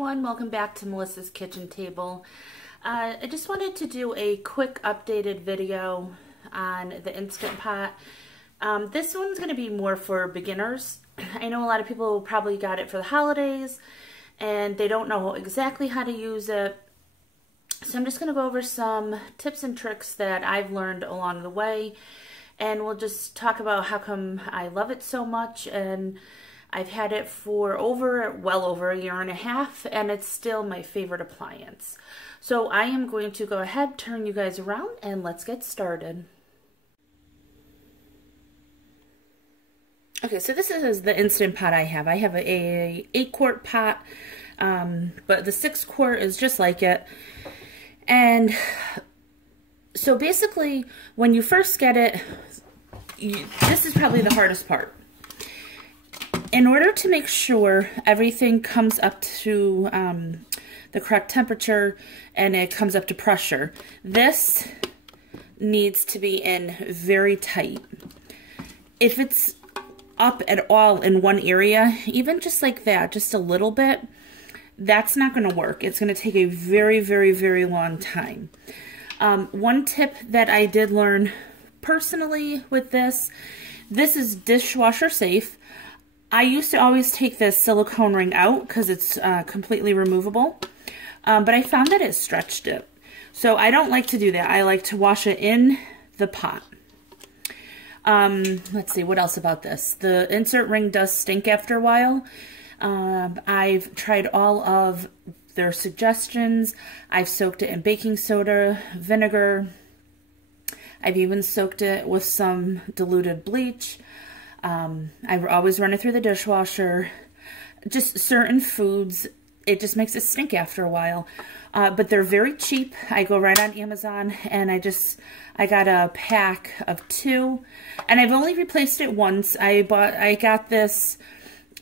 everyone, welcome back to Melissa's Kitchen Table. I just wanted to do a quick updated video on the Instant Pot. This one's going to be more for beginners. I know a lot of people probably got it for the holidays and they don't know exactly how to use it. So I'm just going to go over some tips and tricks that I've learned along the way, and we'll just talk about how come I love it so much. And I've had it for well over a year and a half, and it's still my favorite appliance. So I am going to go ahead, turn you guys around, and let's get started. Okay, so this is the Instant Pot I have. I have a 8-quart pot, but the 6-quart is just like it. And so basically, when you first get it, this is probably the hardest part. In order to make sure everything comes up to the correct temperature and it comes up to pressure, this needs to be in very tight. If it's up at all in one area, even just like that, just a little bit, that's not going to work. It's going to take a very, very, very long time. One tip that I did learn personally with this is dishwasher safe. I used to always take this silicone ring out because it's completely removable, but I found that it stretched it. So I don't like to do that. I like to wash it in the pot. Let's see, what else about this? The insert ring does stink after a while. I've tried all of their suggestions. I've soaked it in baking soda, vinegar. I've even soaked it with some diluted bleach. I always run it through the dishwasher. Just certain foods, it just makes it stink after a while. But they're very cheap. I go right on Amazon and I got a pack of 2, and I've only replaced it once. I got this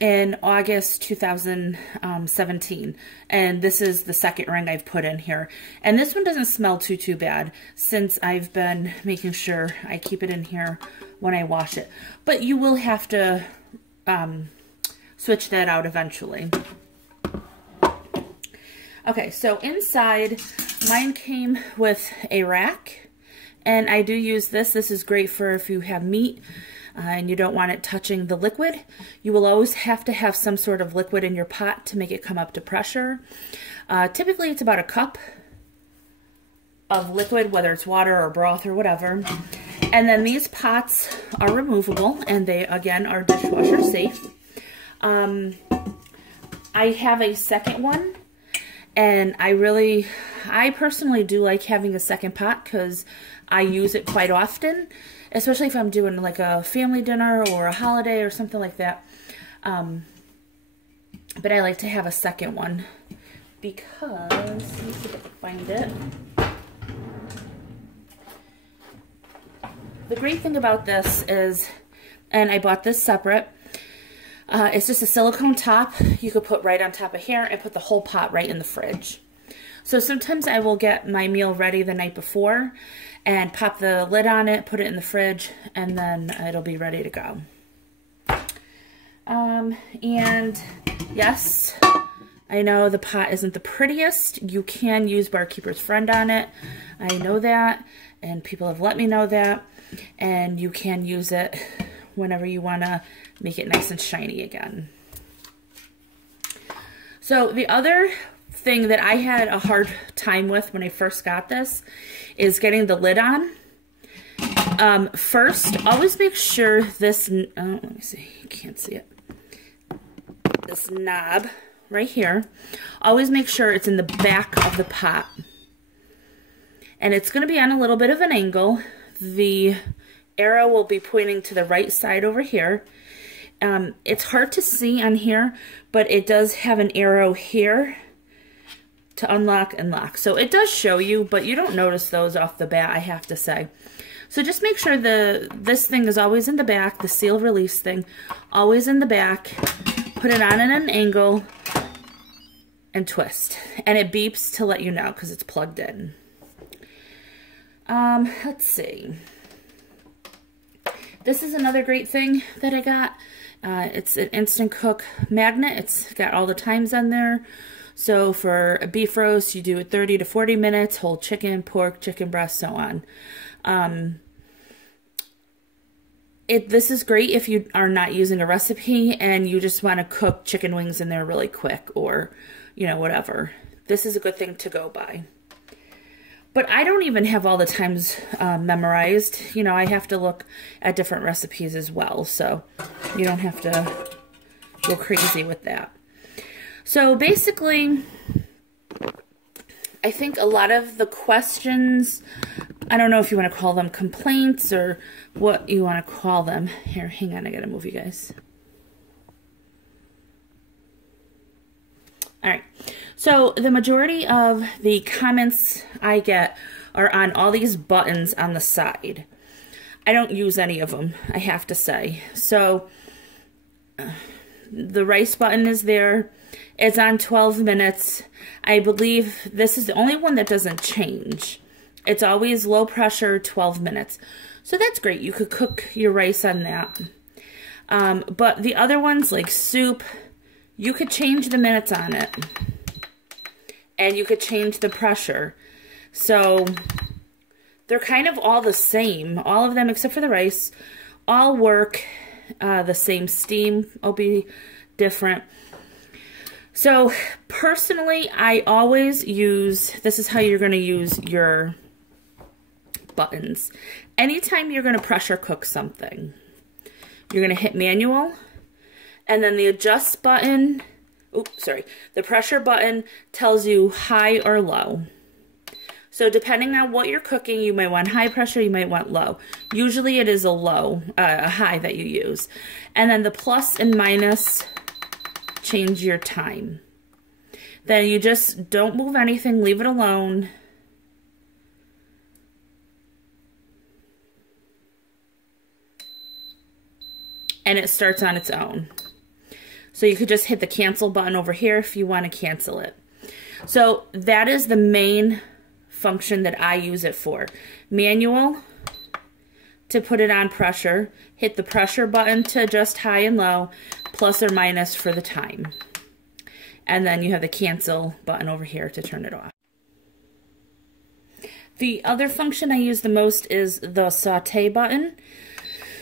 in August 2017, and this is the second ring I've put in here. And this one doesn't smell too bad since I've been making sure I keep it in here when I wash it. But you will have to switch that out eventually. Okay, so inside, mine came with a rack, and I do use this. This is great for if you have meat and you don't want it touching the liquid. You will always have to have some sort of liquid in your pot to make it come up to pressure. Typically, it's about a cup of liquid, whether it's water or broth or whatever. And then these pots are removable, and they, again, are dishwasher safe. I have a second one, and I personally do like having a second pot because I use it quite often, especially if I'm doing like a family dinner or a holiday or something like that. But I like to have a second one because, let me see if I can find it. The great thing about this is, and I bought this separate, it's just a silicone top you could put right on top of here and put the whole pot right in the fridge. So sometimes I will get my meal ready the night before and pop the lid on it, put it in the fridge, and then it'll be ready to go. And yes, I know the pot isn't the prettiest. You can use Barkeeper's Friend on it. I know that, and people have let me know that. And you can use it whenever you want to make it nice and shiny again. So the other thing that I had a hard time with when I first got this is getting the lid on. First, always make sure this, let me see, you can't see it. This knob right here, always make sure it's in the back of the pot. And it's going to be on a little bit of an angle. The arrow will be pointing to the right side over here. It's hard to see on here, but it does have an arrow here to unlock and lock. So it does show you, but you don't notice those off the bat, I have to say. So just make sure this thing is always in the back, the seal release thing, always in the back. Put it on at an angle and twist. And it beeps to let you know because it's plugged in. Let's see. This is another great thing that I got. It's an Instant Cook magnet. It's got all the times on there. So for a beef roast, you do it 30 to 40 minutes, whole chicken, pork, chicken breast, so on. This is great if you are not using a recipe and you just want to cook chicken wings in there really quick, or, you know, whatever. This is a good thing to go by. But I don't even have all the times memorized. You know, I have to look at different recipes as well, so you don't have to go crazy with that. So basically, I think a lot of the questions, I don't know if you want to call them complaints or what you want to call them. Here, hang on, I gotta move you guys. All right, so the majority of the comments I get are on all these buttons on the side. I don't use any of them, I have to say. So the rice button is there. It's on 12 minutes. I believe this is the only one that doesn't change. It's always low pressure, 12 minutes. So that's great. You could cook your rice on that. But the other ones, like soup, you could change the minutes on it. And you could change the pressure. So they're kind of all the same. All of them, except for the rice, all work the same. Steam will be different. So personally, I always use, this is how you're going to use your buttons. Anytime you're going to pressure cook something, you're going to hit manual, and then the adjust button, the pressure button tells you high or low. So depending on what you're cooking, you might want high pressure, you might want low. Usually it is a high that you use. And then the plus and minus change your time. Then you just don't move anything, leave it alone. And it starts on its own. So you could just hit the cancel button over here if you want to cancel it. So that is the main function that I use it for. Manual to put it on pressure, hit the pressure button to adjust high and low, plus or minus for the time. And then you have the cancel button over here to turn it off. The other function I use the most is the saute button.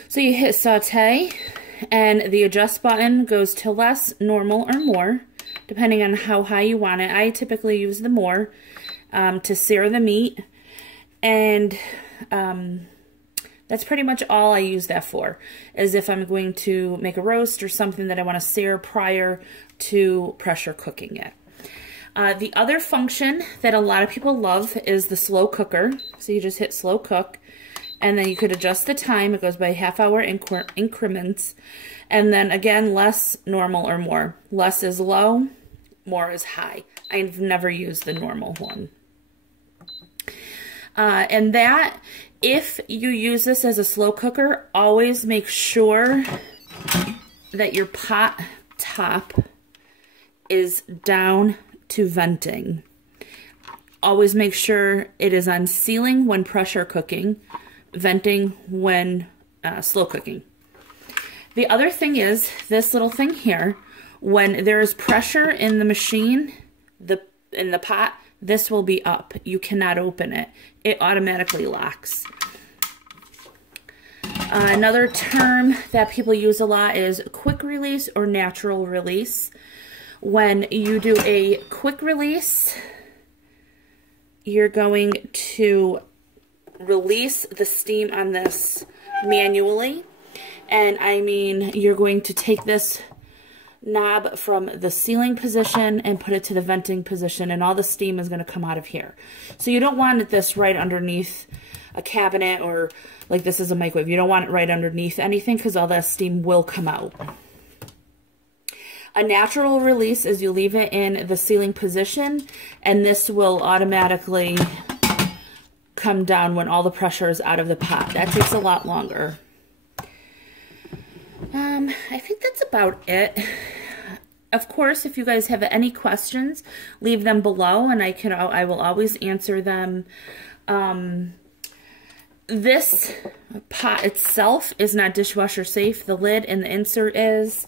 So you hit saute, and the adjust button goes to less, normal, or more, depending on how high you want it. I typically use the more to sear the meat, and that's pretty much all I use that for, is if I'm going to make a roast or something that I want to sear prior to pressure cooking it. The other function that a lot of people love is the slow cooker. So you just hit slow cook, and then you could adjust the time. It goes by half-hour increments. And then again, less, normal, or more. Less is low, more is high. I've never used the normal one. And that, if you use this as a slow cooker, always make sure that your pot top is down to venting. Always make sure it is on sealing when pressure cooking, venting when slow cooking. The other thing is this little thing here. When there is pressure in the machine, in the pot, this will be up. You cannot open it. It automatically locks. Another term that people use a lot is quick release or natural release. When you do a quick release, you're going to release the steam on this manually. And I mean, you're going to take this knob from the sealing position and put it to the venting position, and all the steam is going to come out of here. So you don't want this right underneath a cabinet, or like this is a microwave. You don't want it right underneath anything, because all that steam will come out. A natural release is you leave it in the sealing position, and this will automatically come down when all the pressure is out of the pot. That takes a lot longer. I think that's about it. Of course, if you guys have any questions, leave them below, and I will always answer them. This pot itself is not dishwasher safe. The lid and the insert is.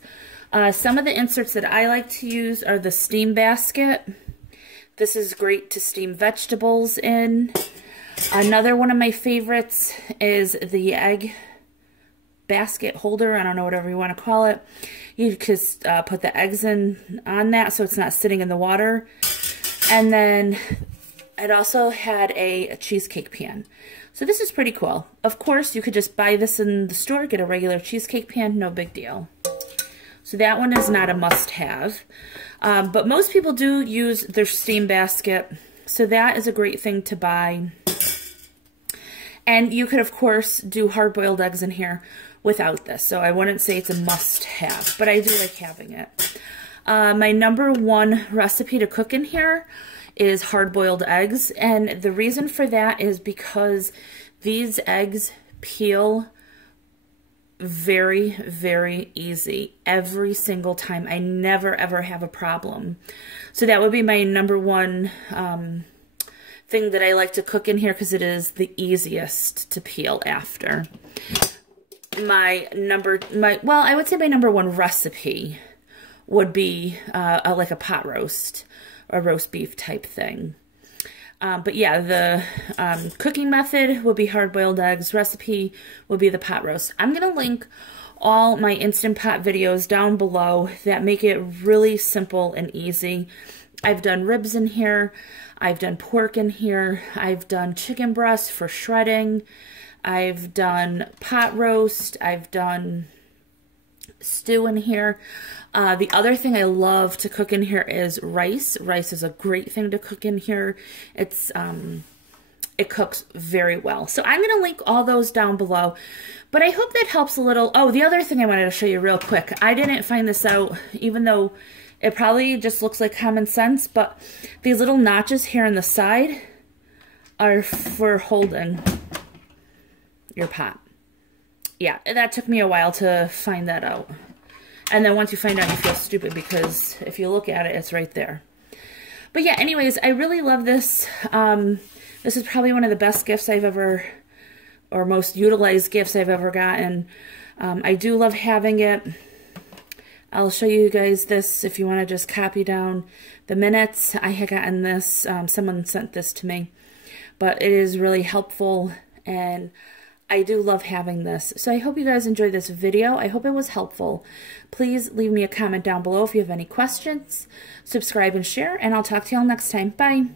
Some of the inserts that I like to use are the steam basket. This is great to steam vegetables in. Another one of my favorites is the egg basket holder. I don't know, whatever you want to call it. You just put the eggs in on that so it's not sitting in the water. And then it also had a cheesecake pan. So this is pretty cool. Of course, you could just buy this in the store, get a regular cheesecake pan, no big deal. So that one is not a must-have. But most people do use their steam basket. So that is a great thing to buy. And you could, of course, do hard-boiled eggs in here without this. So I wouldn't say it's a must-have, but I do like having it. My number one recipe to cook in here is hard-boiled eggs. And the reason for that is because these eggs peel very, very easy every single time. I never, ever have a problem. So that would be my number one thing that I like to cook in here because it is the easiest to peel after. I would say my number one recipe would be like a pot roast or roast beef type thing. But yeah, the cooking method would be hard-boiled eggs. Recipe would be the pot roast. I'm going to link all my Instant Pot videos down below that make it really simple and easy. I've done ribs in here. I've done pork in here. I've done chicken breast for shredding. I've done pot roast. I've done stew in here. The other thing I love to cook in here is rice. Rice is a great thing to cook in here. It's it cooks very well. So I'm going to link all those down below. But I hope that helps a little. Oh, the other thing I wanted to show you real quick. I didn't find this out, even though it probably just looks like common sense, but these little notches here on the side are for holding your pot. Yeah, that took me a while to find that out. And then once you find out, you feel stupid because if you look at it, it's right there. But yeah, anyways, I really love this. This is probably one of the best gifts I've ever, or most utilized gifts I've ever gotten. I do love having it. I'll show you guys this if you want to just copy down the minutes. I had gotten this, someone sent this to me, but it is really helpful and I do love having this. So I hope you guys enjoyed this video. I hope it was helpful. Please leave me a comment down below if you have any questions. Subscribe and share, and I'll talk to y'all next time. Bye.